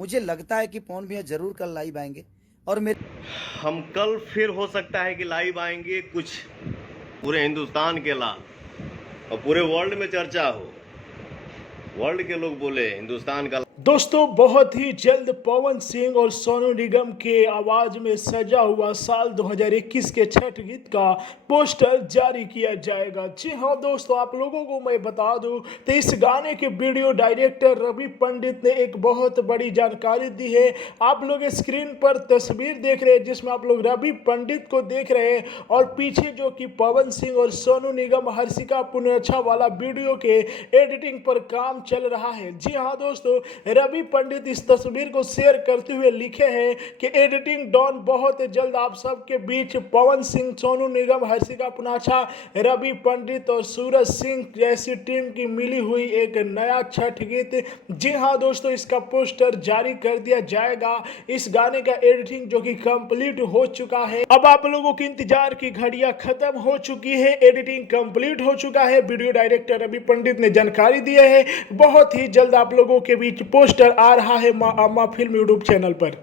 मुझे लगता है कि पवन भैया ज़रूर कल लाइव आएँगे और मेरे हम कल फिर हो सकता है कि लाइव आएंगे, कुछ पूरे हिंदुस्तान के ला और पूरे वर्ल्ड में चर्चा हो, वर्ल्ड के लोग बोले हिंदुस्तान का। दोस्तों बहुत ही जल्द पवन सिंह और सोनू निगम के आवाज में सजा हुआ साल 2021 के छठ गीत का पोस्टर जारी किया जाएगा। जी हाँ दोस्तों, आप लोगों को मैं बता दूं तो इस गाने के वीडियो डायरेक्टर रवि पंडित ने एक बहुत बड़ी जानकारी दी है। आप लोग स्क्रीन पर तस्वीर देख रहे हैं जिसमें आप लोग रवि पंडित को देख रहे हैं और पीछे जो कि पवन सिंह और सोनू निगम हर्षिका पुनेच्छा वाला वीडियो के एडिटिंग पर काम चल रहा है। जी हाँ दोस्तों, रवि पंडित इस तस्वीर को शेयर करते हुए लिखे हैं कि एडिटिंग डॉन बहुत जल्द आप सबके बीच पवन सिंह, सोनू निगम, हर्षिका पुनेच्छा, रवि पंडित और सूरज सिंह जैसी टीम की मिली हुई एक नया छठ गीत। जी हाँ दोस्तों, इसका पोस्टर जारी कर दिया जाएगा। इस गाने का एडिटिंग जो कि कंप्लीट हो चुका है। अब आप लोगों की इंतजार की घड़ियां खत्म हो चुकी है, एडिटिंग कंप्लीट हो चुका है। वीडियो डायरेक्टर रवि पंडित ने जानकारी दी है बहुत ही जल्द आप लोगों के बीच पोस्टर आ रहा है माँ अम्मा फिल्म यूट्यूब चैनल पर।